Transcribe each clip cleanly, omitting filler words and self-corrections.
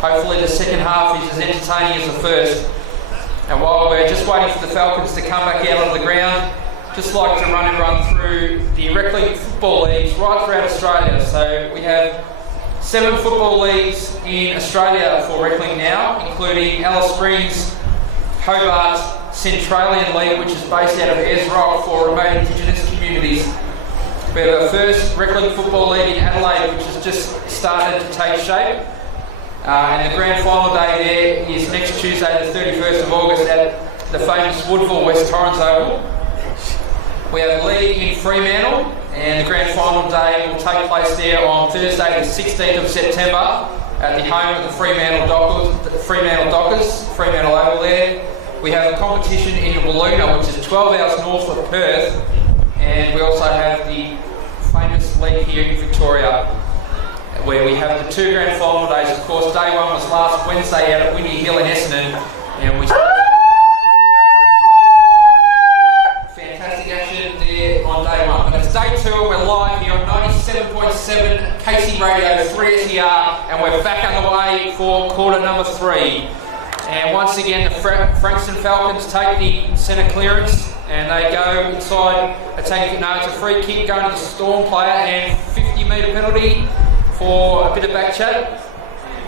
Hopefully the second half is as entertaining as the first. And while we're just waiting for the Falcons to come back out on the ground, just like to run through the Reclink football leagues right throughout Australia. So we have 7 football leagues in Australia for Reclink now, including Alice Springs, Hobart, Centralian League, which is based out of Ayers Rock for remote Indigenous communities. We have our first Reclink Football League in Adelaide, which has just started to take shape. And the grand final day there is next Tuesday, the 31st of August, at the famous Woodville West Torrens Oval. We have a league in Fremantle, and the grand final day will take place there on Thursday, the 16th of September, at the home of the Fremantle Dockers, Fremantle Oval there. We have a competition in Wiluna, which is 12 hours north of Perth, and we also have the famous league here in Victoria, where we have the 2 grand final days. Of course, day 1 was last Wednesday out at Windy Hill in Essendon, and we fantastic action there on day 1. But it's day 2 and we're live here on 97.7 KC Radio 3SER, and we're back underway for quarter number 3. And once again, the Frankston Falcons take the centre clearance and they go inside, attacking. No, it's a free kick going to the Storm player and 50-metre penalty for a bit of back chat.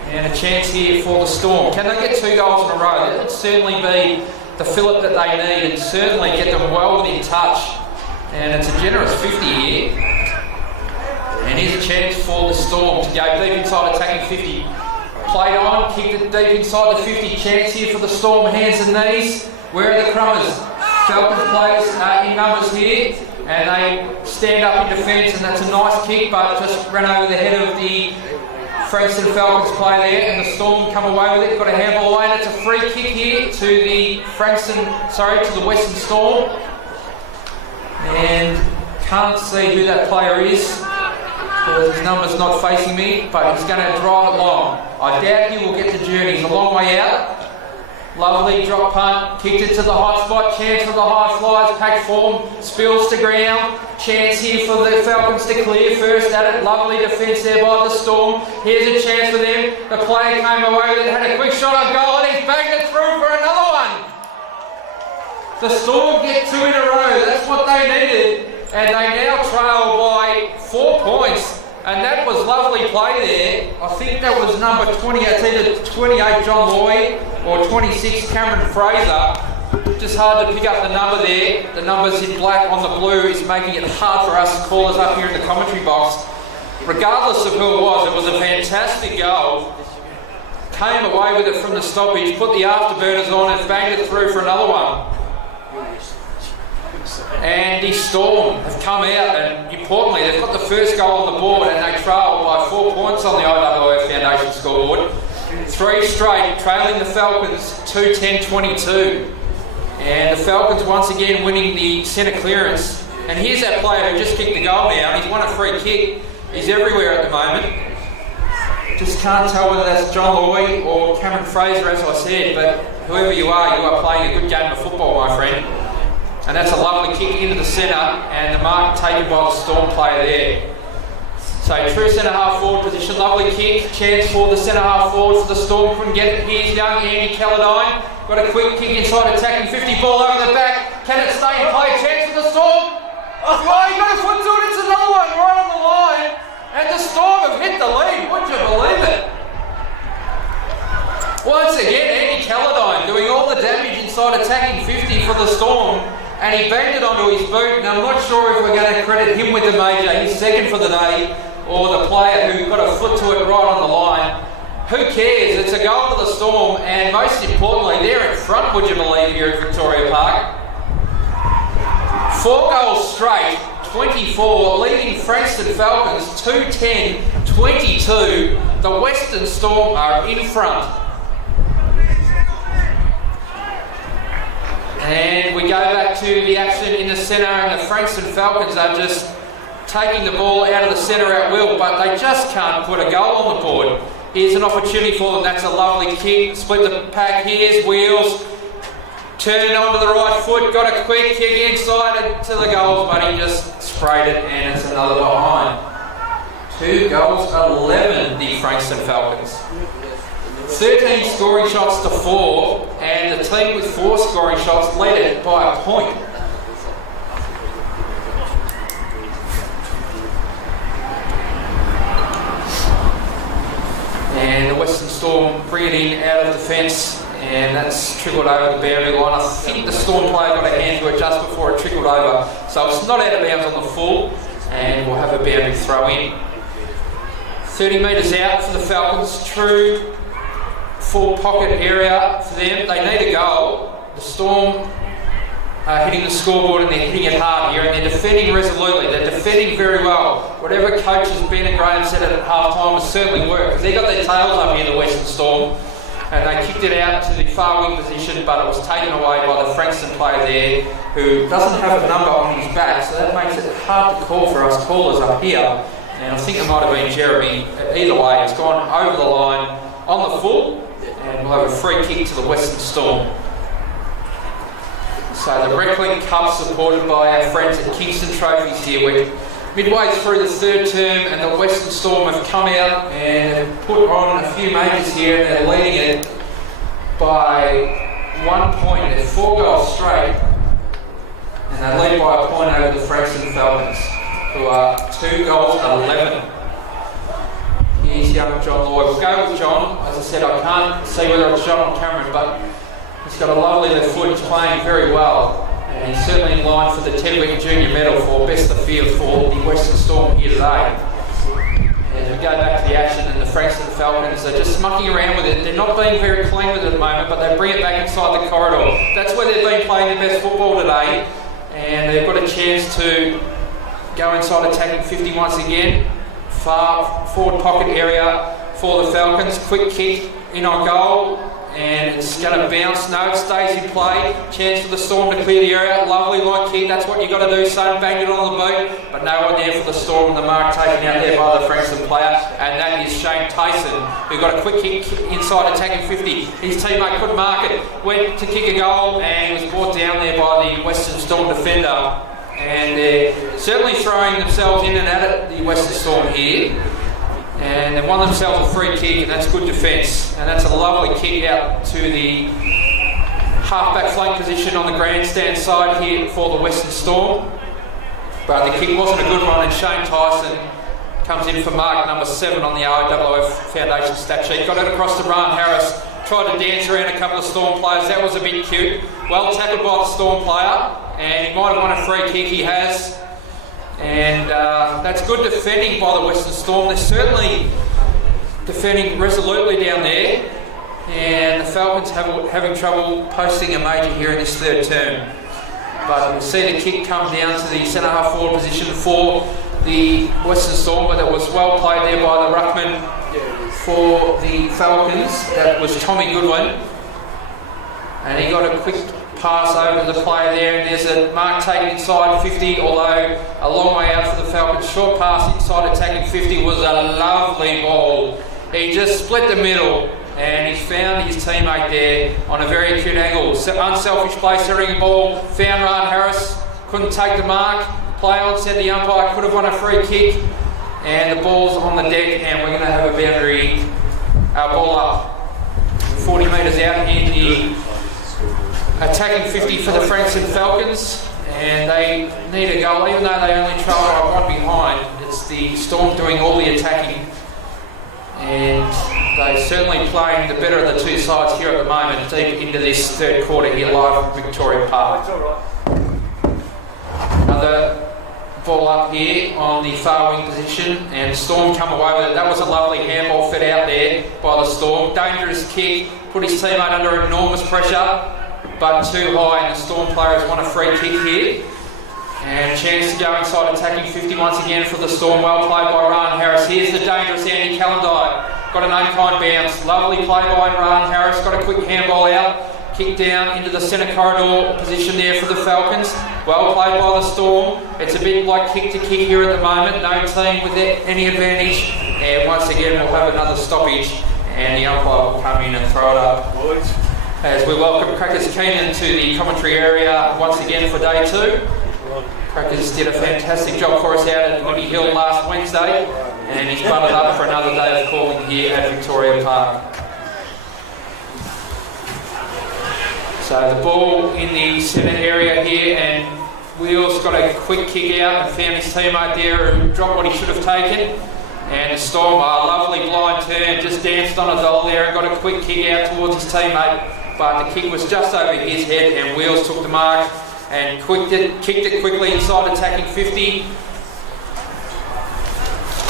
And a chance here for the Storm. Can they get 2 goals in a row? That would certainly be the fillip that they need and certainly get them well within touch. And it's a generous 50 here. And here's a chance for the Storm to go deep inside, attacking 50. Played on, kicked it deep inside the 50. Chance here for the Storm, hands and knees. Where are the Crummers? Falcons players in numbers here, and they stand up in defence, and that's a nice kick, but just ran over the head of the Frankston Falcons player there, and the Storm come away with it. Got a handball away, and it's a free kick here to the to the Western Storm. And can't see who that player is, because his number's not facing me, but he's going to drive it long. I doubt he will get the journey. He's a long way out. Lovely drop punt, kicked it to the high spot, chance for the high flyers, packed form, spills to ground, chance here for the Falcons to clear first at it, lovely defence there by the Storm. Here's a chance for them, the player came away with it, had a quick shot on goal, and he's banged it through for another one. The Storm get 2 in a row, that's what they needed, and they now trail by 4 points. And that was lovely play there. I think that was number 20, it's either 28 John Lloyd or 26 Cameron Fraser. Just hard to pick up the number there. The numbers in black on the blue is making it hard for us callers up here in the commentary box. Regardless of who it was a fantastic goal. Came away with it from the stoppage, put the afterburners on and banged it through for another one. And the Storm have come out, and importantly they've got the first goal on the board, and they trail by 4 points on the IWF Foundation scoreboard. 3 straight, trailing the Falcons 2-10-22. And the Falcons once again winning the centre clearance. And here's that player who just kicked the goal now, and he's won a free kick. He's everywhere at the moment. Just can't tell whether that's John Lloyd or Cameron Fraser, as I said, but whoever you are playing a good game of football, my friend. And that's a lovely kick into the centre, and the mark taken by the Storm player there. So true centre half forward position, lovely kick, chance for the centre half forward for the Storm, couldn't get it. Here's young Andy Calladine, got a quick kick inside, attacking 50, ball over the back, can it stay in play, chance for the Storm. Oh, he got a foot to it, it's another one right on the line, and the Storm have hit the lead, would you believe it? Once again, Andy Calladine doing all the damage inside, attacking 50 for the Storm. And he banged it onto his boot, and I'm not sure if we're going to credit him with the major, his second for the day, or the player who got a foot to it right on the line. Who cares? It's a goal for the Storm, and most importantly, they're in front, would you believe, here at Victoria Park. 4 goals straight, 24, leading Frankston Falcons 2-10-22. The Western Storm are in front. And we go back to the action in the centre, and the Frankston Falcons are just taking the ball out of the centre at will, but they just can't put a goal on the board. Here's an opportunity for them, that's a lovely kick, split the pack, here's Wheels, turning onto the right foot, got a quick kick inside to the goals, but he just sprayed it, and it's another behind. 2 goals, 11, the Frankston Falcons. 13 scoring shots to 4, and the team with 4 scoring shots led it by a point. And the Western Storm bring it in out of defence, and that's trickled over the boundary line. I think the Storm player got a hand to it just before it trickled over, so it's not out of bounds on the full, and we'll have a boundary throw in. 30 metres out for the Falcons, true full pocket area for them. They need a goal. The Storm are hitting the scoreboard and they're hitting it hard here, and they're defending resolutely. They're defending very well. Whatever coaches Ben and Graham said at half time has certainly worked, because they got their tails up here, the Western Storm, and they kicked it out to the far wing position, but it was taken away by the Frankston player there, who doesn't have a number on his back, so that makes it hard to call for us callers up here. And I think it might have been Jeremy. Either way, it's gone over the line on the full, and we'll have a free kick to the Western Storm. So the Reclink Cup, supported by our friends at Kingston Trophies here. We're midway through the third term, and the Western Storm have come out and put on a few majors here, and they're leading it by 1 point. They're 4 goals straight, and they lead by a point over the Frankston Falcons, who are 2 goals to 11. Here's young John Lloyd. We'll go with John. As I said, I can't see whether it's John or Cameron, but he's got a lovely left foot. He's playing very well, and he's certainly in line for the Tedwick Junior Medal for best of field for the Western Storm here today. As we go back to the action, and the Frankston Falcons are just mucking around with it. They're not being very clean with it at the moment, but they bring it back inside the corridor. That's where they've been playing their best football today, and they've got a chance to go inside attacking 50 once again. Far forward pocket area for the Falcons. Quick kick in on goal, and it's going to bounce. No, it stays in play. Chance for the Storm to clear the area. Lovely light kick. That's what you've got to do, son. Bang it on the boot, but no one there for the Storm, and the mark taken out there by the Frankston player, and that is Shane Tyson, who got a quick kick inside attacking 50. His teammate couldn't mark it. Went to kick a goal, and was brought down there by the Western Storm defender. And they're certainly throwing themselves in and at it, the Western Storm here. And they've won themselves a free kick, and that's good defence. And that's a lovely kick out to the half-back flank position on the grandstand side here for the Western Storm. But the kick wasn't a good one, and Shane Tyson comes in for mark number 7 on the RWF Foundation stat sheet. Got it across to Ron Harris. Tried to dance around a couple of Storm players. That was a bit cute. Well tackled by the Storm player, and he might have won a free kick. He has. And that's good defending by the Western Storm. They're certainly defending resolutely down there, and the Falcons having trouble posting a major here in this third term. But we'll see the kick come down to the centre half forward position for the Western Storm, but it was well played there by the ruckman for the Falcons. That was Tommy Goodwin, and he got a quick pass over to the player there, and there's a mark taken inside 50, although a long way out for the Falcons. Short pass inside attacking 50 was a lovely ball. He just split the middle, and he's found his teammate there on a very acute angle. Unselfish play, centering the ball, found Ron Harris, couldn't take the mark. Play on, said the umpire, could have won a free kick, and the ball's on the deck, and we're going to have a boundary ball up 40 metres out in the attacking 50 for the Frankston Falcons, and they need a goal, even though they only trail by 1 behind. It's the Storm doing all the attacking, and they're certainly playing the better of the two sides here at the moment, deep into this third quarter here live from Victoria Park. Another ball up here on the far wing position, and Storm come away with it. That was a lovely handball fed out there by the Storm. Dangerous kick, put his teammate under enormous pressure, but too high, and the Storm players want a free kick here. And chance to go inside attacking 50 once again for the Storm. Well played by Ron Harris. Here's the dangerous Andy Calendine. Got an unkind bounce. Lovely play by Ron Harris. Got a quick handball out. Kick down into the centre corridor position there for the Falcons. Well played by the Storm. It's a bit like kick to kick here at the moment. No team with any advantage. And once again we'll have another stoppage, and the umpire will come in and throw it up. As we welcome Crackers Keenan to the commentary area once again for day 2. Crackers did a fantastic job for us out at Woody Hill last Wednesday, and he's bundled up for another day of calling here at Victoria Park. So the ball in the centre area here, and Wheels got a quick kick out and found his teammate there and dropped what he should have taken. And the Storm, a lovely blind turn, just danced on a doll there and got a quick kick out towards his teammate. But the kick was just over his head, and Wheels took the mark and kicked it quickly inside attacking 50.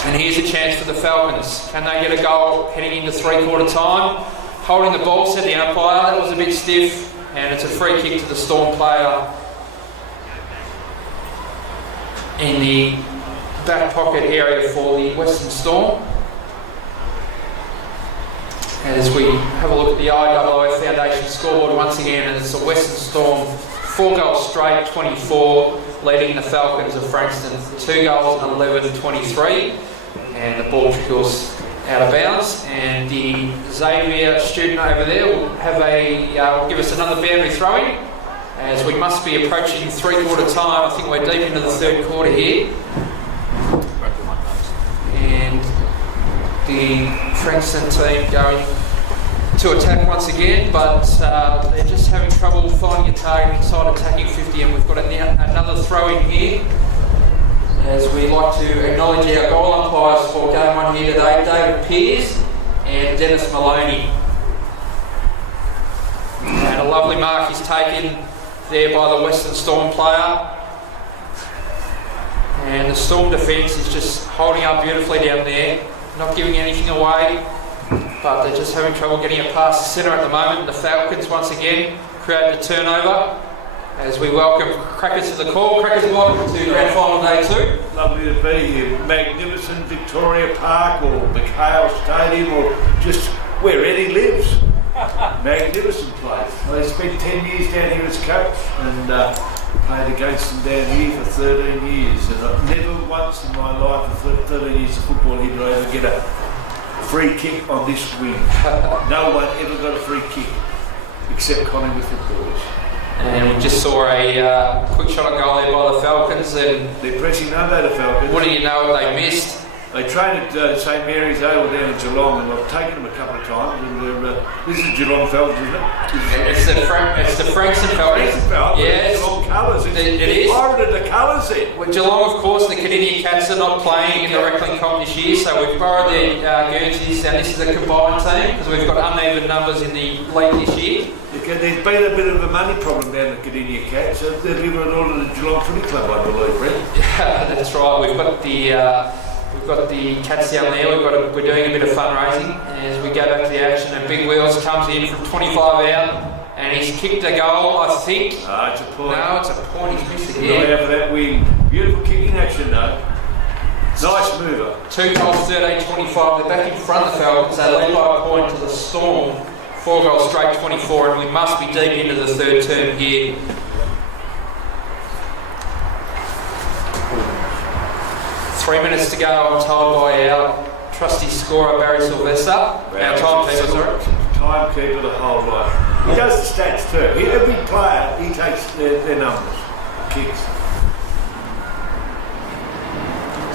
And here's a chance for the Falcons. Can they get a goal heading into three-quarter time? Holding the ball, said the umpire. That was a bit stiff, and it's a free kick to the Storm player in the back pocket area for the Western Storm. As we have a look at the IOO Foundation scoreboard once again, and it's a Western Storm 4 goals straight, 24, leading the Falcons of Frankston 2 goals, 11-23, and the ball trickles out of bounds. And the Xavier student over there will have will give us another boundary throw-in, as we must be approaching three-quarter time. I think we're deep into the third quarter here. And the Frankston team going to attack once again, but they're just having trouble finding a target inside attacking 50, and we've got another throw-in here. As we like to acknowledge our goal umpires for game one here today, David Pearce and Dennis Maloney. And a lovely mark is taken there by the Western Storm player. And the Storm defence is just holding up beautifully down there, not giving anything away, but they're just having trouble getting it past the centre at the moment. The Falcons once again create a turnover as we welcome Crackers to the call. Crackers, welcome to Grand Final Day 2. Lovely to be here. Magnificent Victoria Park or McHale Stadium or just where Eddie lives. Magnificent place. I spent 10 years down here as coach and played against them down here for 13 years. And I've never once in my life for 13 years of football here did I ever get a free kick on this wing. No one ever got a free kick except Collingwood footballers. And we just saw a quick shot on goal there by the Falcons, and they're pressing under the Falcons. What do you know what they missed? They train at St Mary's Oval down in Geelong, and I've taken them a couple of times. And this is Geelong Falcons, isn't it? It's the Frankston Falcons. Yes, Geelong colours. It is. Borrowed the colours there. Well, Geelong, of course, the Canadian Cats are not playing in the Reclink comp this year, so we've borrowed their Guernseys, and this is a combined team because we've got uneven numbers in the league this year. There's been a bit of a money problem down at Canadian Cats, so they're giving it all to the Geelong Footy Club, I believe, Brett. Yeah, that's right. We've got the Cats down there. We're doing a bit of fundraising as we go back to the action. And Big Wheels comes in from 25 out, and he's kicked a goal, I think. It's a point. No, it's a point. He's missed it Not here. out for that wing. Beautiful kicking action, though. Nice mover. 2 goals, 13-25. They're back in front of the Falcons. They lead by a point to the Storm. 4 goals straight, 24, and we must be deep into the third term here. Three minutes to go, I'm told by our trusty scorer, Barry Sylvester. Our timekeeper, sorry. Timekeeper the whole way. He does the stats too. Every player, he takes their numbers, kicks.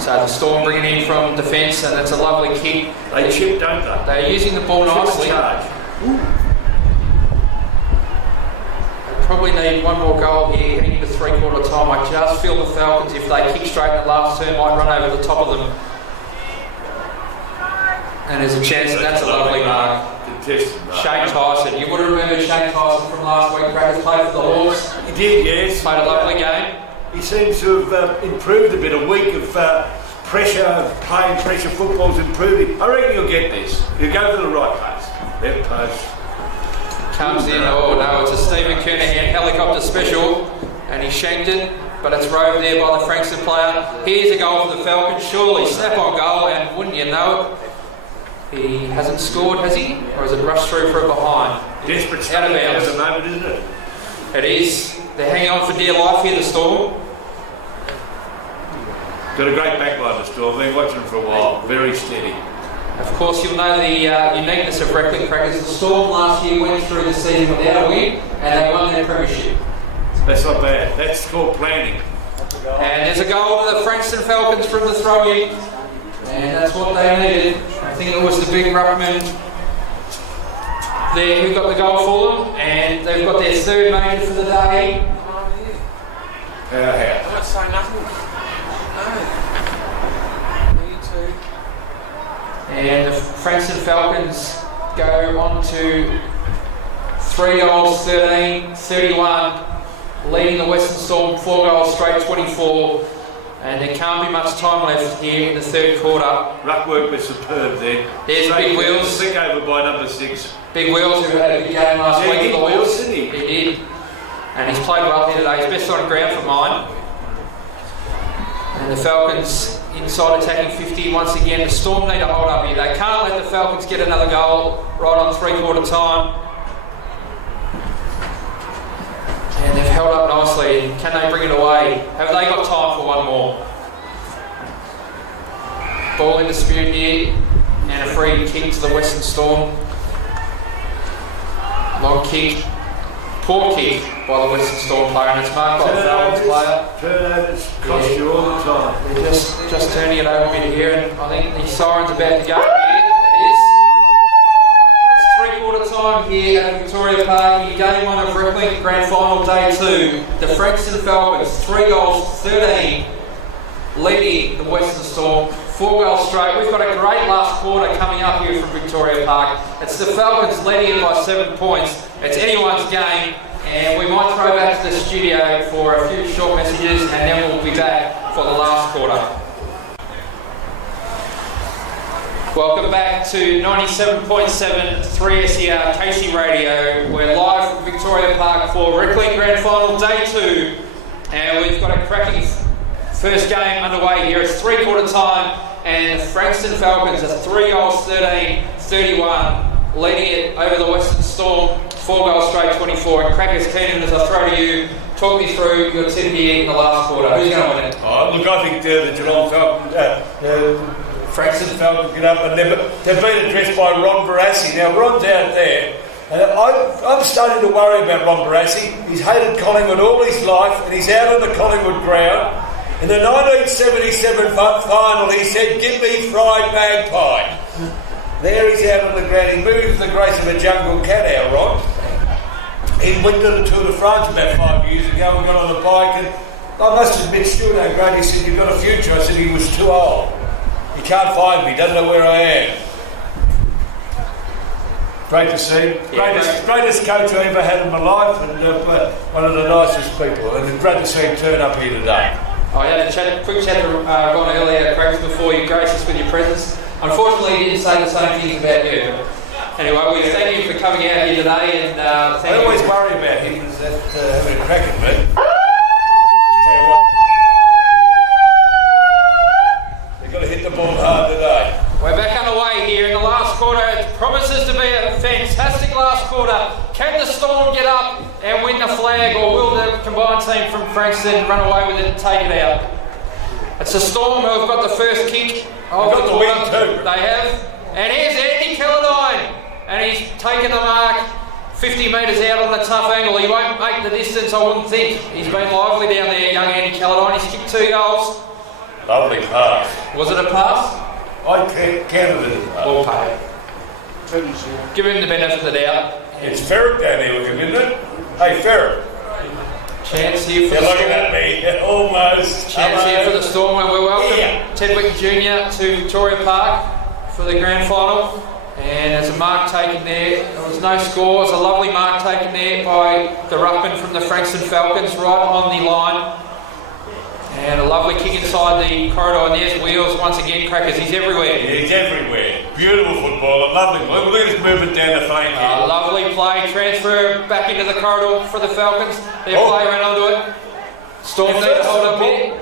So the Storm bringing in from defence, and it's a lovely kick. They chip, don't they? They're using the ball nicely. They probably need one more goal here heading into three-quarter time. I just feel the Falcons, if they kick straight in the last turn, might run over the top of them. And there's a chance, and that's a lovely mark. Shane Tyson. You would have remembered Shane Tyson from last week. Crackers played for the Hawks. He did, yes. Played a lovely game. He seems to have improved a bit. A week of pressure, playing pressure football's improving. I reckon you'll get this. You'll go to the right place. Left post. Comes in, oh no, it's a Stephen Kernahan helicopter special, and he shanked it, but it's roved there by the Frankston player. Here's a goal for the Falcons, surely snap on goal, and wouldn't you know it, he hasn't scored, has he? Or is it rushed through from behind? Desperate out of bounds at the moment, isn't it? It is. They're hanging on for dear life here, the Storm. Got a great backline, the Storm. Been watching them for a while. Very steady. Of course, you'll know the uniqueness of Reclink Crackers. The Storm last year went through the season without a win, and they won their premiership. That's not bad. That's called planning. And there's a goal to the Frankston Falcons from the throw-in, and that's what they needed. I think it was the big ruckman there who got the goal for them, and they've got their third major for the day. I don't say nothing. No. Me too. And the Frankston Falcons go on to 3 goals, 13-31, leading the Western Storm 4 goals straight, 24. And there can't be much time left here in the third quarter. Ruck work was superb then. There's Big Wheels. Big over by number 6. Big Wheels, who had a big game last week. Big Wheels, didn't he? He did. And he's played well here today. He's best on ground for mine. And the Falcons inside attacking 50 once again. The Storm need to hold up here. They can't let the Falcons get another goal right on 3/4 time. And they've held up nicely. Can they bring it away? Have they got time for one more? Ball in dispute here. And a free kick to the Western Storm. Long kick. Poor kick by the Western Storm player, and it's marked by the Falcons player. Turnovers cost you all the time. They're just turning it over a bit here, and I think the siren's about to go here. It is. It's 3/4 time here at Victoria Park in Game 1 of Reclink Grand Final Day 2. The Frankston Falcons, 3 goals, 13, leading the Western Storm 4 goals straight. We've got a great last quarter coming up here from Victoria Park. It's the Falcons leading it by 7 points. It's anyone's game, and we might throw back to the studio for a few short messages, and then we'll be back for the last quarter. Welcome back to 97.7 3SER KC Radio. We're live from Victoria Park for Reclink Grand Final Day 2, and we've got a cracking first game underway here. It's 3/4 time, and the Frankston Falcons are 3 goals, 13-31, leading it over the Western Storm 4 goals straight, 24. And Crackers, Keenan, as I throw to you, talk me through your tip here in the last quarter. Who's going to win it? Oh, look, I think the Geelong Falcons, Frankston Falcons get up, and they've been addressed by Ron Barassi. Now, Ron's out there, and I'm starting to worry about Ron Barassi. He's hated Collingwood all his life, and he's out on the Collingwood ground. In the 1977 final, he said, "Give me fried magpie." There he's out on the ground. He moves the grace of a jungle cat, our Ron. He went to the Tour de France about 5 years ago and got on a bike, and I must admit, Stuart O'Grady said, "You've got a future." I said, "He was too old. He can't find me, doesn't know where I am." Great to see. Greatest coach I ever had in my life, and one of the nicest people. And great to see him turn up here today. I had a quick chat to Ron earlier, Craig, before you graced us with your presence. Unfortunately, he didn't say the same things about you. Anyway, we thank you for coming out here today, and I always worry about him having a crack at me. Tell you what, you've got to hit the ball hard today. We're back underway here in the last quarter. It promises to be a fantastic last quarter. Can the Storm get up and win the flag, or will the combined team from Frankston run away with it and take it out? It's the Storm who have got the first kick of the quarter. They have. And here's Andy Kelladine, and he's taken the mark 50 metres out on the tough angle. He won't make the distance, I wouldn't think. He's been lively down there, young Andy Kelladine. He's kicked 2 goals. Lovely pass. Was it a pass? I counted it as a pass. Well paid. Give him the benefit of the doubt. It's Ferret down there with him, isn't it? Hey, Ferret. Chance here for You're the looking Storm. at me. Almost. Chance here for the Storm, and we welcome Yeah. Ted Wick Jr. to Victoria Park for the grand final. And there's a mark taken there. There was no score. It's a lovely mark taken there by the ruckman from the Frankston Falcons right on the line. And a lovely kick inside the corridor. And there's Wheels once again. Crackers, he's everywhere. He's everywhere. Beautiful footballer. Lovely. Look at his movement down the flank here. Lovely play. Transfer back into the corridor for the Falcons. Their play ran onto it. Storm need to hold up here.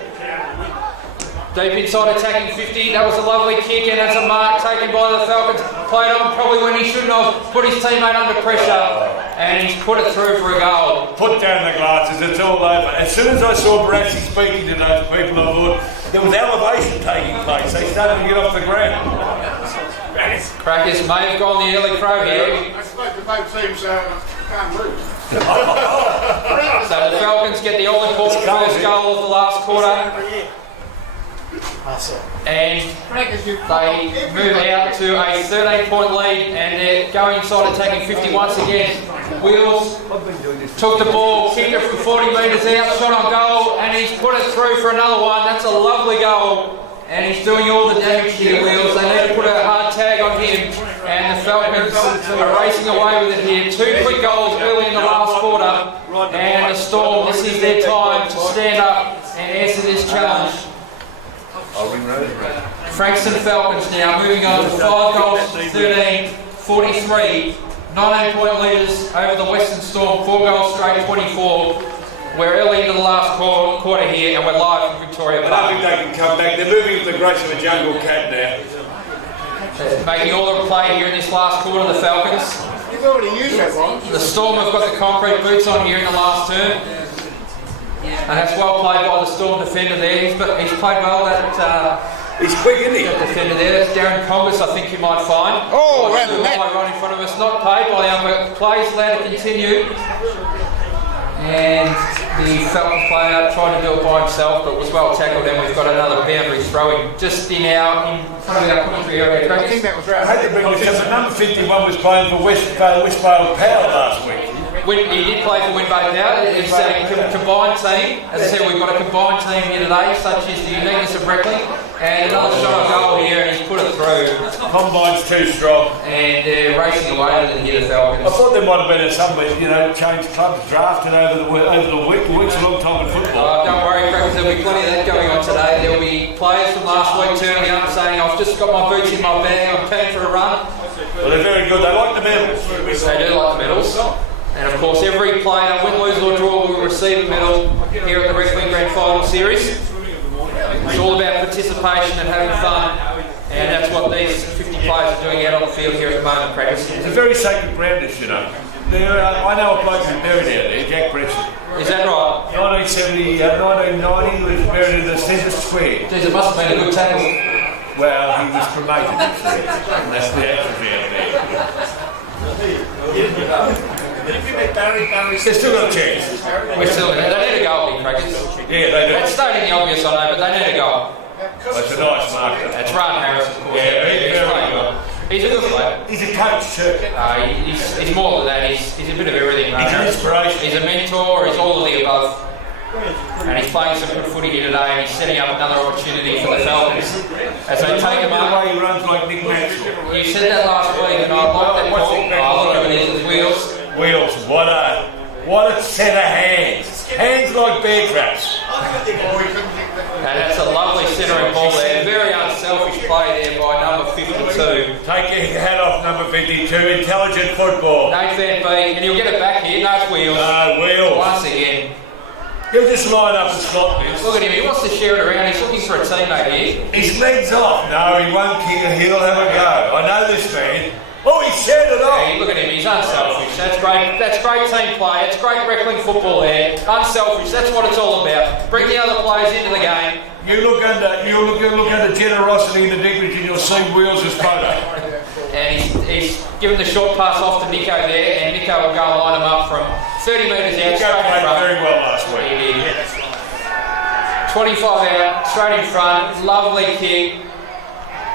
Deep inside attacking 50. That was a lovely kick, and it's a mark taken by the Falcons. Played on probably when he shouldn't have. Put his teammate under pressure, and he's put it through for a goal. Put down the glasses. It's all over. As soon as I saw Barassi speaking to those people, I thought there was elevation taking place. They started to get off the ground. Crackers may have gone the early crow here. I suppose the both teams can't lose. So the Falcons get the all-important first goal of the last quarter. And they move out to a 13-point lead, and they're going inside attacking 50 once again. Wheels took the ball, kicked it from 40 metres out, shot on goal, and he's put it through for another one. That's a lovely goal, and he's doing all the damage here, Wheels. They need to put a hard tag on him, and the Falcons are racing away with it here. 2 quick goals early in the last quarter, and the Storm, this is their time to stand up and answer this challenge. Frankston Falcons now moving on to 5 goals, 13, 43, 19-point leaders over the Western Storm, 4 goals straight, 24. We're early into the last quarter here, and we're live from Victoria Park. I don't think they can come back. They're moving with the grace of a jungle cat now. Making all the play here in this last quarter, the Falcons. You've already used that one. The Storm have got the concrete boots on here in the last turn. And that's well played by the Storm defender there. He's played well, He's quick, isn't he? that defender there. That's Darren Congress, I think you might find. Oh, around the net. Right in front of us, not paid by the umpire. Plays allowed to continue. And the Falcon player tried to do it by himself, but was well tackled, and we've got another boundary throwing just in front of our commentary area. I think that was right. I hate to bring this up, but number 51 was playing for West Vale Power last week. He did play for Winbay Power. It's a combined team. As I said, we've got a combined team here today, such as the uniqueness of Reclink. And another shot on goal here, and he's put it through. Combine's too strong. And they're racing away with it here, the Falcons. I thought there might have been somebody, changed clubs, drafted over the week. The week's a long time in football. Don't worry, Crackers, there'll be plenty of that going on today. There'll be players from last week turning up saying, I've just got my boots in my bag, I'm keen for a run. Well, they're very good. They like the medals. They do like the medals. And of course, every player, win, lose or draw, will receive a medal here at the Reclink Grand Final Series. It's all about participation and having fun, and that's what these 50 players are doing out on the field here at the moment, Crackers. It's a very sacred ground, this, I know a bloke who's buried out there, Jack Preston. Is that right? 1970, 1990, he was buried in the centre square. Geez, it must have been a good tackle. Well, he was promoted this year, and that's the atrophy out there. They've still got a chance. They need a goal here, Crackers. Yeah, they do. It's stating the obvious, I know, but they need a goal. That's a nice marker. That's Ron Harris, of course. Yeah, he's very good. He's a good player. He's a coach too. He's more than that. He's a bit of everything. He's an inspiration. He's a mentor. He's all of the above. And he's playing some good footy here today, and he's setting up another opportunity for the Falcons as they take him up. The way he runs like Nick Maxwell. You said that last week, and I like that ball. Oh, look at his wheels. Wheels, what a set of hands. Hands like bear traps. And that's a lovely centering ball there. Very unselfish play there by number 52. Take your hat off, number 52. Intelligent football. Nathan B. And he'll get it back here. No, it's Wheels. No, Wheels. Once again. He'll just line up and slot this. Look at him. He wants to share it around. He's looking for a teammate here. His legs off. No, he won't kick it. He'll have a go. I know this man. Oh, he shared it off. Hey, look at him. He's unselfish. That's great. That's great team play. It's great Reclink football there. Unselfish. That's what it's all about. Bring the other players into the game. You look under generosity and the dignity, and you'll see Wheels' photo. And he's given the short pass off to Nico there, and Nico will go and line him up from 30 metres out, Nico straight in played front. very well last week. He did. 25 out, straight in front, lovely kick.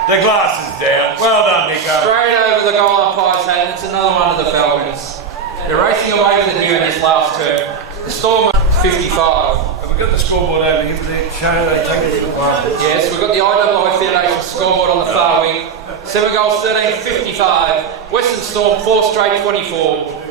The glass is down. Well done, Nico. Straight over the goal umpire's head, and it's another one of the Falcons. They're racing away with it here in this last turn. The Storm 55. Have we got the scoreboard over here? They take it from one. Yes, we've got the IWI Foundation scoreboard on the far wing. 7 goals, 13, 55. Western Storm, 4 straight, 24.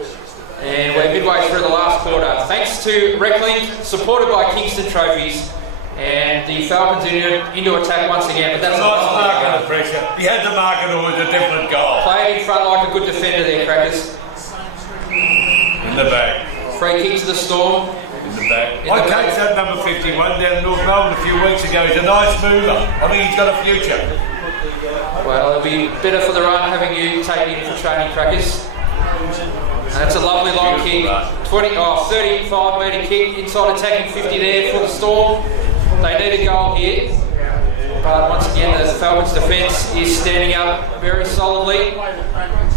And we're midway through the last quarter. Thanks to Reclink, supported by Kingston Trophies. And the Falcons into attack once again. But that's a nice mark under pressure. He had to mark it with a different goal. Played in front like a good defender there, Crackers. In the back. Free kick to the Storm. In the back. I coached that number 51 down in North Melbourne a few weeks ago. He's a nice mover. I think he's got a future. Well, it'll be better for the run having you take him for training, Crackers. And that's a lovely long kick. 35 metre kick inside attacking 50 there for the Storm. They need a goal here. But once again, the Falcons' defence is standing up very solidly.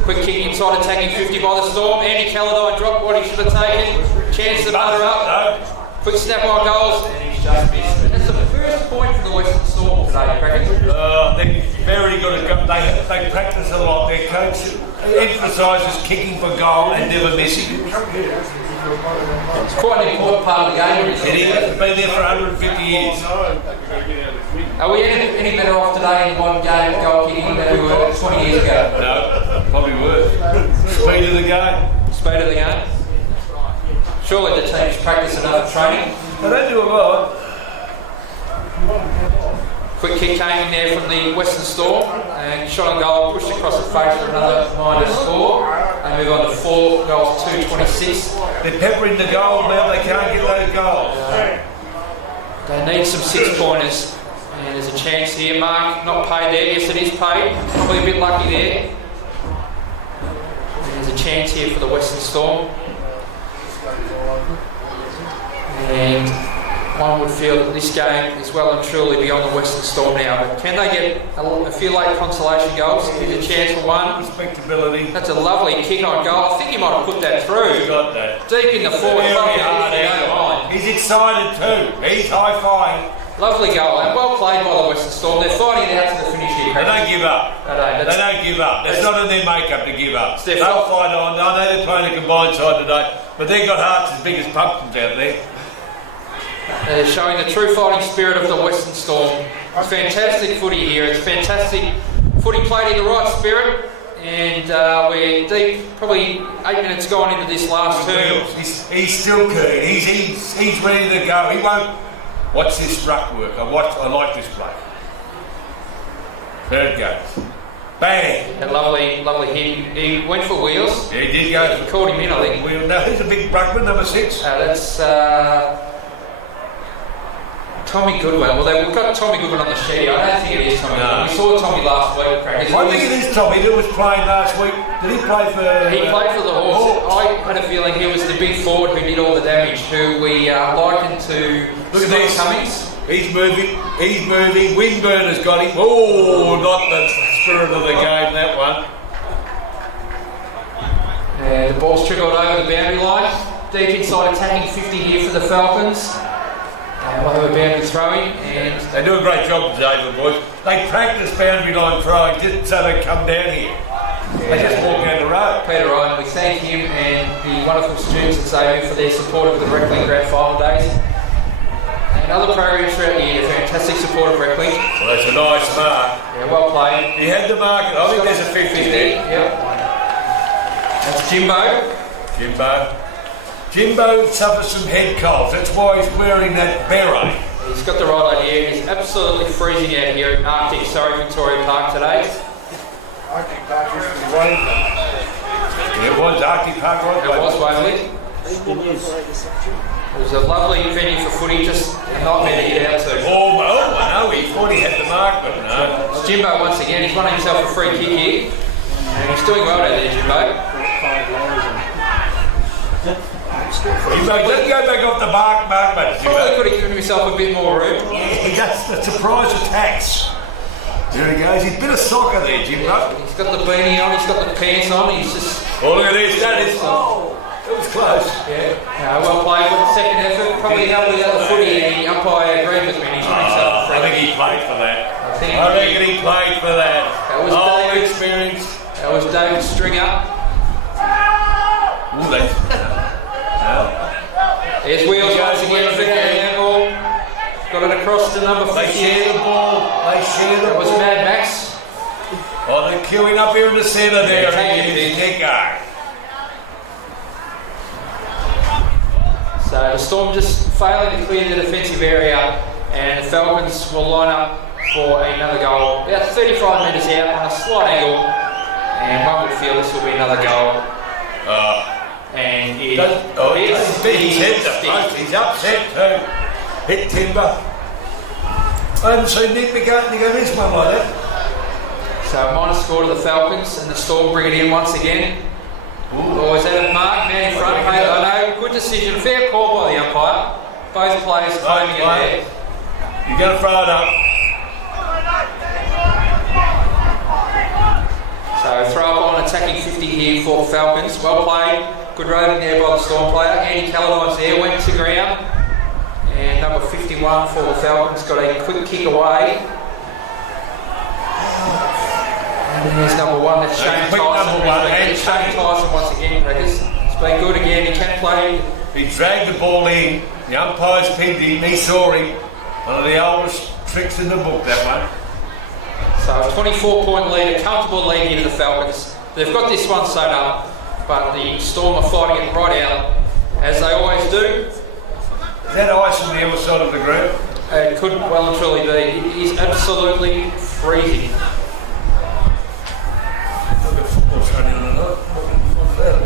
Quick kick inside attacking 50 by the Storm. Andy Calladine dropped what he should have taken. Chance to butter up. Quick snap on goals. And he's just missed. That's the first point for the Western Storm today, Craig? They're very good at they practice a lot. Their coach emphasises kicking for goal and never missing. It's quite an important part of the game. It is. Been there for 150 years. Are we any better off today in one game of goal kicking than we were 20 years ago? No, probably worse. Speed of the game. Speed of the game? Surely the team's practiced enough training. They don't do a lot. Quick kick came in there from the Western Storm and shot on goal, pushed across the face for another -4 and move on to 4 goals, 2-26. They're peppering the goal now, they can't get those goals. They need some 6-pointers and there's a chance here. Mark not paid there. Yes, it is paid. Probably a bit lucky there. And there's a chance here for the Western Storm. And one would feel that this game is well and truly beyond the Western Storm now. But can they get a few late consolation goals? Here's a chance for one. Respectability. That's a lovely kick on goal. I think he might have put that through. He's got that. Deep in the forward pocket. He's excited too. He's high-fiving. Lovely goal and well played by the Western Storm. They're fighting it out to the finish here. They don't give up. They don't give up. It's not in their makeup to give up. It's their They'll fault. fight on. I know they're playing a combined side today, but they've got hearts as big as pumpkins out there. They're showing the true fighting spirit of the Western Storm. It's fantastic footy here. It's fantastic footy played in the right spirit. And we're deep, probably 8 minutes gone into this last term. He's still keen. He's ready to go. He won't watch this ruck work. I like this play. There it goes. Bang. A lovely hit. He went for wheels. Yeah, he did go. He caught him in, I think. No, who's a big ruckman, number 6? That's Tommy Goodwin. Well, we've got Tommy Goodwin on the sheet. I don't think it is Tommy. No. We saw Tommy last week. I think it is Tommy that was playing last week. Did he play for... He played for the Hawks. I had a feeling he was the big forward who did all the damage, who we likened to Look at Scott this. Cummings. He's moving. Windburner's got him. Oh, not the spirit of the game, that one. And the ball's trickled over the boundary line. Deep inside attacking 50 here for the Falcons. And we'll have a boundary throwing. And They do a great job today, the boys. They practice boundary line throwing just so they come down here. They just walk down the road. Peter Ryan, we thank him and the wonderful students at Xavier for their support of the Reclink Grand Final days. And other programs throughout the year, fantastic support of Reclink. Well, that's a nice mark. Yeah, well played. He had the mark. I think there's a 50 there. Yep. That's Jimbo. Jimbo suffers some head colds. That's why he's wearing that beret. He's got the right idea. He's absolutely freezing out here at Arctic, Victoria Park today. Arctic Park used to be rain. It was Arctic Park. It was Waverley. It was a lovely venue for footy, just a nightmare to get out to. Oh, I know. He thought he had the mark, but no. It's Jimbo once again. He's won himself a free kick here. And he's doing well out there, Jimbo. Jimbo, let him go back off the mark, mate. Probably could have given himself a bit more room. He does the surprise attacks. There he goes. He's a bit of soccer there, Jimbo. He's got the beanie on, he's got the pants on, he's just... Oh, look at this. That is... Oh, it was close. Yeah, well played with the second effort. Probably held it out the footy and the umpire agreed with me and he's won himself a free I think kick. he played for that. I reckon he played for that. That was David. Experience. That was David Stringer. Ooh, that's... There's Wheels once again for the handball. Got it across to number 50. They share the ball. That was Mad Max. Oh, they're queuing up here in the centre there. Yeah, Nico. So the Storm just failing to clear the defensive area and the Falcons will line up for another goal. About 35 metres out on a slight angle and one would feel this will be another goal. And he's upset too. Hit timber. I haven't seen Nick McCartney go this one like that. So minus score to the Falcons and the Storm bring it in once again. Or is that a mark? Man in front. I know, good decision. Fair call by the umpire. Both players claiming it there. You're going to throw it up. So throw up on attacking 50 here for Falcons. Well played. Good roving there by the Storm player. Andy Calladine's there, went to ground. And number 51 for the Falcons got a quick kick away. And here's number 1, that's Shane Tyson. Shane Tyson once again, Reckers. It's been good again, he can play. He dragged the ball in, the umpires pinned him, he saw him. One of the oldest tricks in the book, that one. So a 24-point lead, a comfortable lead here to the Falcons. They've got this one sewn up, but the Storm are fighting it right out, as they always do. Is that ice on the other side of the ground? It could well and truly be. It is absolutely freezing. Look at football's running on it. What's that?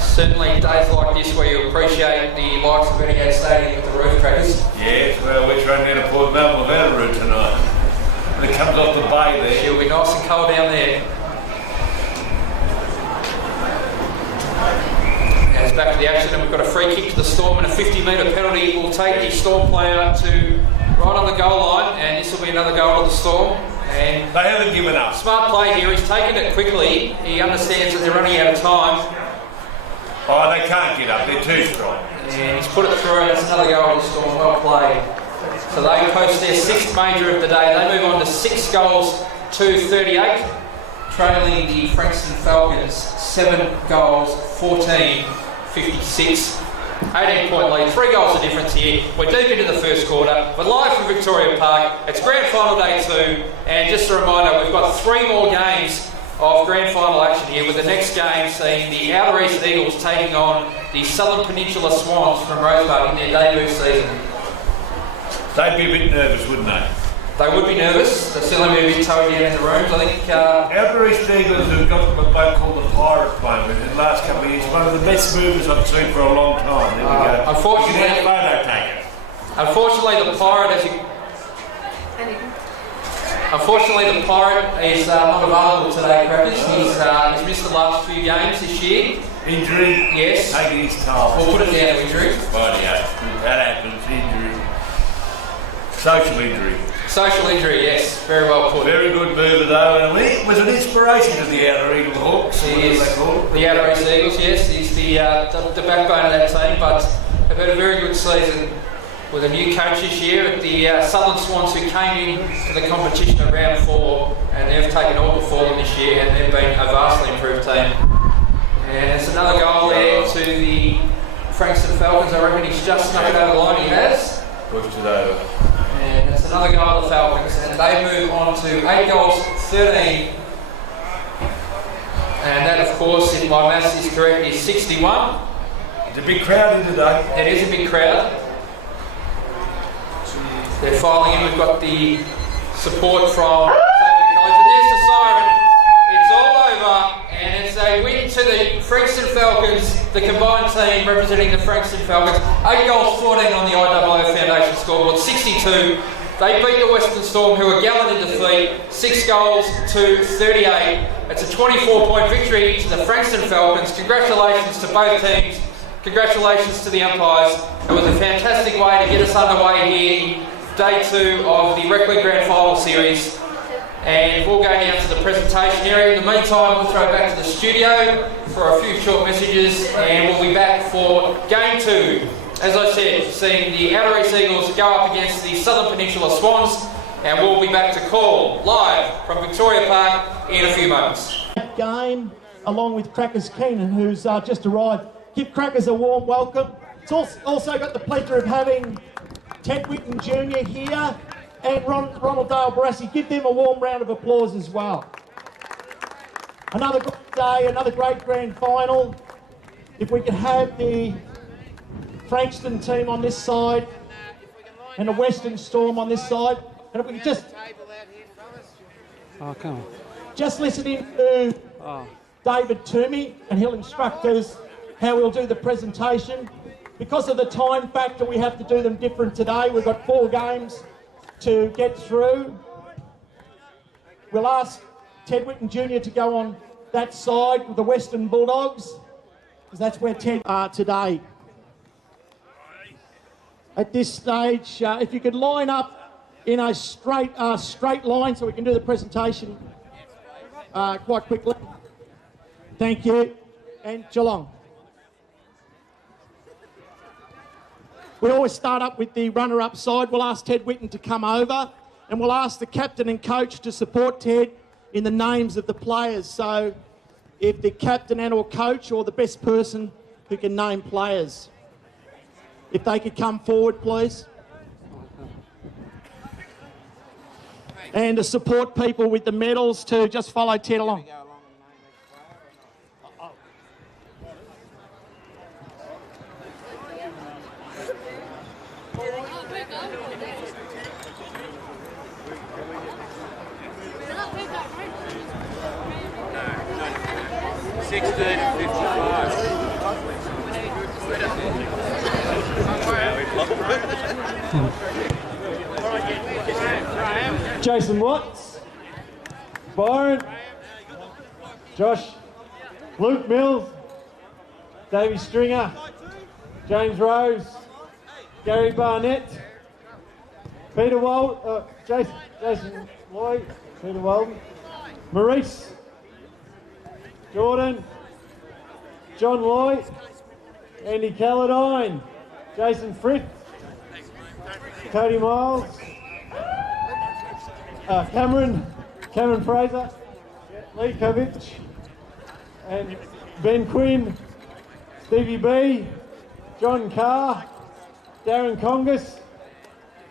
Certainly days like this where you appreciate the likes of Etihad Stadium with the roof crackers. Yes, well, we're trying down to Port Melbourne without a route tonight. And it comes off the bay there. She'll be nice and cold down there. Now it's back to the action, and we've got a free kick to the Storm, and a 50-metre penalty will take the Storm player to right on the goal line, and this will be another goal to the Storm. And they haven't given up. Smart play here. He's taken it quickly. He understands that they're running out of time. Oh, they can't get up, they're too strong. And he's put it through, and that's another goal to the Storm. Well played. So they post their 6th major of the day. They move on to 6 goals to 38, trailing the Frankston Falcons 7 goals, 14-56. 18-point lead, 3 goals of difference here. We're deep into the first quarter. We're live from Victoria Park. It's Grand Final Day 2, and just a reminder, we've got 3 more games of Grand Final action here, with the next game seeing the Outer East Eagles taking on the Southern Peninsula Swans from Rosebud in their debut season. They'd be a bit nervous, wouldn't they? They would be nervous. They'll certainly be a bit towed down in the rooms. I think Outer East Eagles have got a bloke called the Pirate playing with in the last couple of years. One of the best movers I've seen for a long time. There we go. Unfortunately, you can have a photo taken. Unfortunately, the Pirate is not available today, Crackers. He's missed the last few games this year. Injury? Yes. Taking his toll. We'll put it down to injury. Right, yeah. That happens. Injury. Social injury. Social injury, yes. Very well put. Very good mover though, and he was an inspiration to the Outer Eagle Hawks. He is. The Outer East Eagles, yes. He's the backbone of that team, but they've had a very good season with a new coach this year at the Southern Swans, who came in to the competition at round 4, and they've taken all before them this year, and they've been a vastly improved team. And it's another goal there to the Frankston Falcons. I reckon he's just snuck it over the line. He has. Pushed it over. And it's another goal to the Falcons, and they move on to 8 goals, 13. And that, of course, if my maths is correct, is 61. It's a big crowd here today. It is a big crowd. They're filing in. We've got the support from Xavier College, and there's the siren. It's all over, and it's a win to the Frankston Falcons, the combined team representing the Frankston Falcons. 8 goals, 14 on the IAA Foundation scoreboard, 62. They beat the Western Storm, who are gallant in defeat, 6 goals to 38. It's a 24-point victory to the Frankston Falcons. Congratulations to both teams. Congratulations to the umpires. It was a fantastic way to get us underway here. Day 2 of the Reclink Grand Final Series, and we'll go down to the presentation area. In the meantime, we'll throw back to the studio for a few short messages, and we'll be back for Game 2. As I said, seeing the Outer East Eagles go up against the Southern Peninsula Swans, and we'll be back to call live from Victoria Park in a few moments. Game, along with Crackers Keenan, who's just arrived. Give Crackers a warm welcome. It's also got the pleasure of having Ted Whitten Jr. here and Ronald Dale Barassi. Give them a warm round of applause as well. Another great day, another great grand final. If we could have the Frankston team on this side and the Western Storm on this side, and if we could just just listen in to David Toomey, and he'll instruct us how we'll do the presentation. Because of the time factor, we have to do them different today. We've got 4 games to get through. We'll ask Ted Whitten Jr. to go on that side with the Western Bulldogs, because that's where Ted are today. At this stage, if you could line up in a straight line so we can do the presentation quite quickly. Thank you. And Geelong. we always start up with the runner-up side. We'll ask Ted Whitten to come over, and we'll ask the captain and coach to support Ted in the names of the players. So if the captain and or coach or the best person who can name players, if they could come forward, please. And to support people with the medals to just follow Ted along. Jason Watts, Byron, Josh, Luke Mills, Davey Stringer, James Rose, Gary Barnett, Peter Jason Lloyd, Peter Walden, Maurice, Jordan, John Lloyd, Andy Calladine, Jason Frith, Cody Miles, Cameron Fraser, Lee Kovich, and Ben Quinn, Stevie B, John Carr, Darren Congus,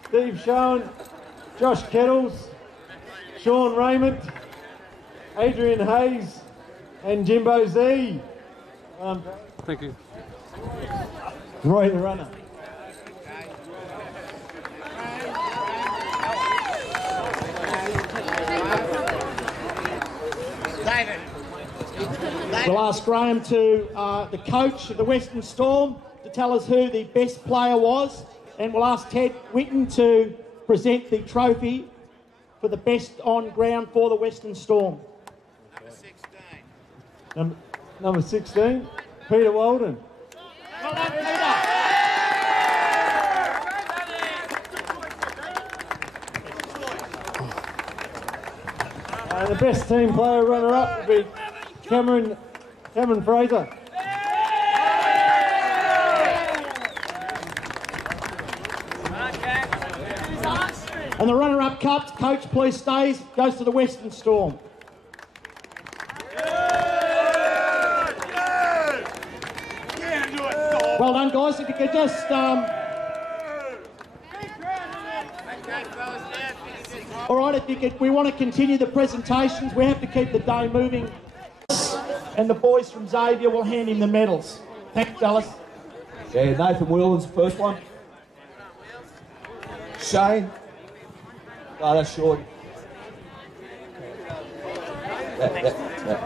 Steve Schoen, Josh Kettles, Sean Raymond, Adrian Hayes, and Jimbo Z. Thank you. Roy the runner. We'll ask Graham to, the coach of the Western Storm, to tell us who the best player was, and we'll ask Ted Whitten to present the trophy for the best on ground for the Western Storm. Number 16, Peter Walden. Well done, Peter. The best team player runner-up will be Cameron Fraser. And the runner-up cup, coach please stays, goes to the Western Storm. Well done, guys. If you could just all right, if you could, we want to continue the presentations. We have to keep the day moving. And the boys from Xavier will hand him the medals. Thanks, Dallas. Yeah, Nathan Whelan's the first one. Shane. Oh, that's short. Yeah.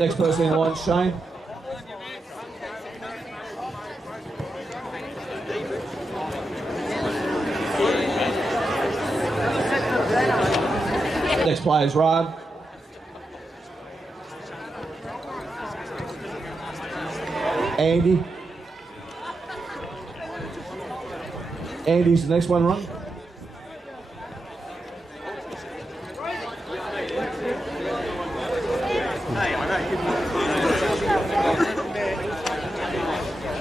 Next person in line, Shane. Next player is Ryan. Andy. Andy's the next one, Ron.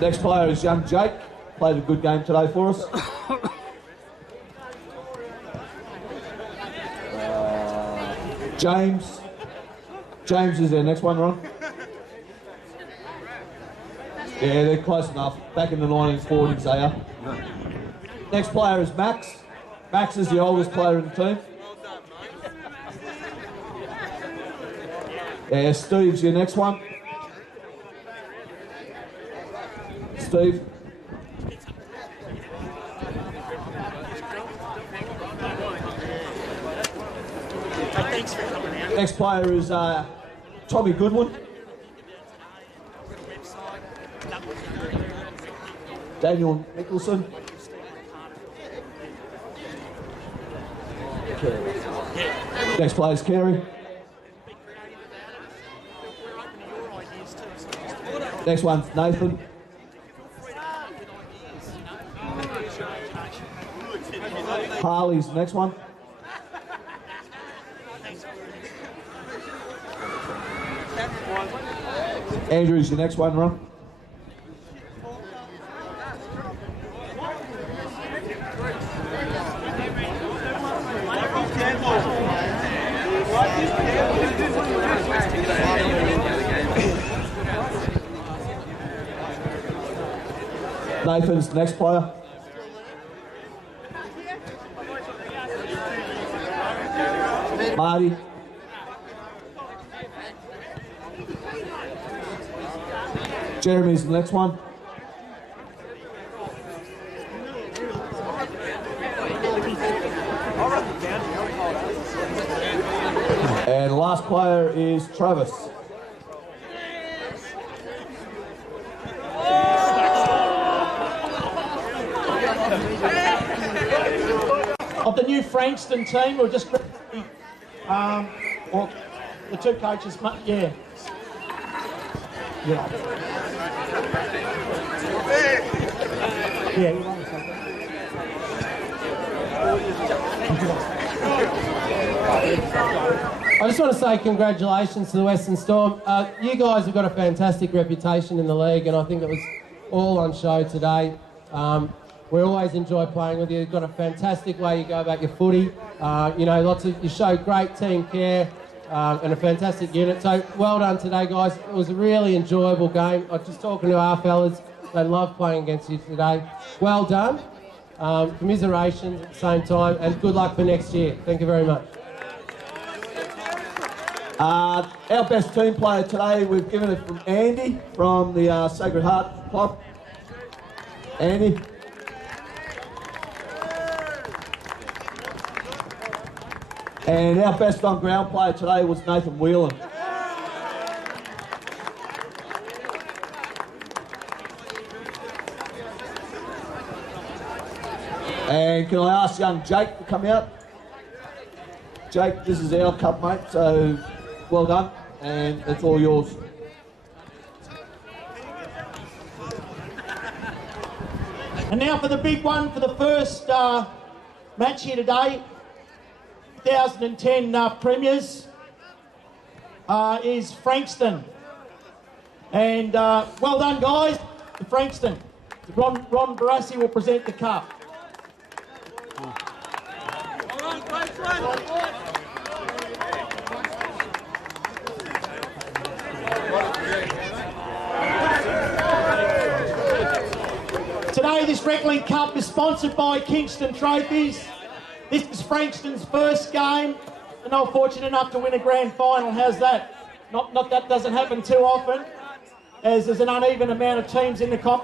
Next player is young Jake. Played a good game today for us. James. James is their next one, Ron. Yeah, they're close enough. Back in the 1940s, they are. Next player is Max. Max is the oldest player in the team. Yeah, Steve's your next one. Steve. Next player is Tommy Goodwin. Daniel Nicholson. Next player is Kerry. Next one's Nathan. Harley's the next one. Andrew's the next one, Ron. Nathan's the next player. Marty. Jeremy's the next one. And the last player is Travis. Of the new Frankston team, we'll just well, the two coaches, yeah. Yeah. Yeah, you want to say I just want to say congratulations to the Western Storm. You guys have got a fantastic reputation in the league, and I think it was all on show today. We always enjoy playing with you. You've got a fantastic way you go about your footy. You know, you show great team care and a fantastic unit. So well done today, guys. It was a really enjoyable game. I was just talking to our fellas. They love playing against you today. Well done. Commiserations at the same time, and good luck for next year. Thank you very much. Our best team player today, we've given it from Andy from the Sacred Heart Club. Andy. And our best on ground player today was Nathan Whelan. And can I ask young Jake to come out? Jake, this is our cup, mate, so well done, and it's all yours. And now for the big one, for the first match here today, 2010 Premiers, is Frankston. And well done, guys, to Frankston. Ron Barassi will present the cup. Today, this Reclink Cup is sponsored by Kingston Trophies. This is Frankston's first game, and they were fortunate enough to win a grand final. How's that? Not that doesn't happen too often, as there's an uneven amount of teams in the competition.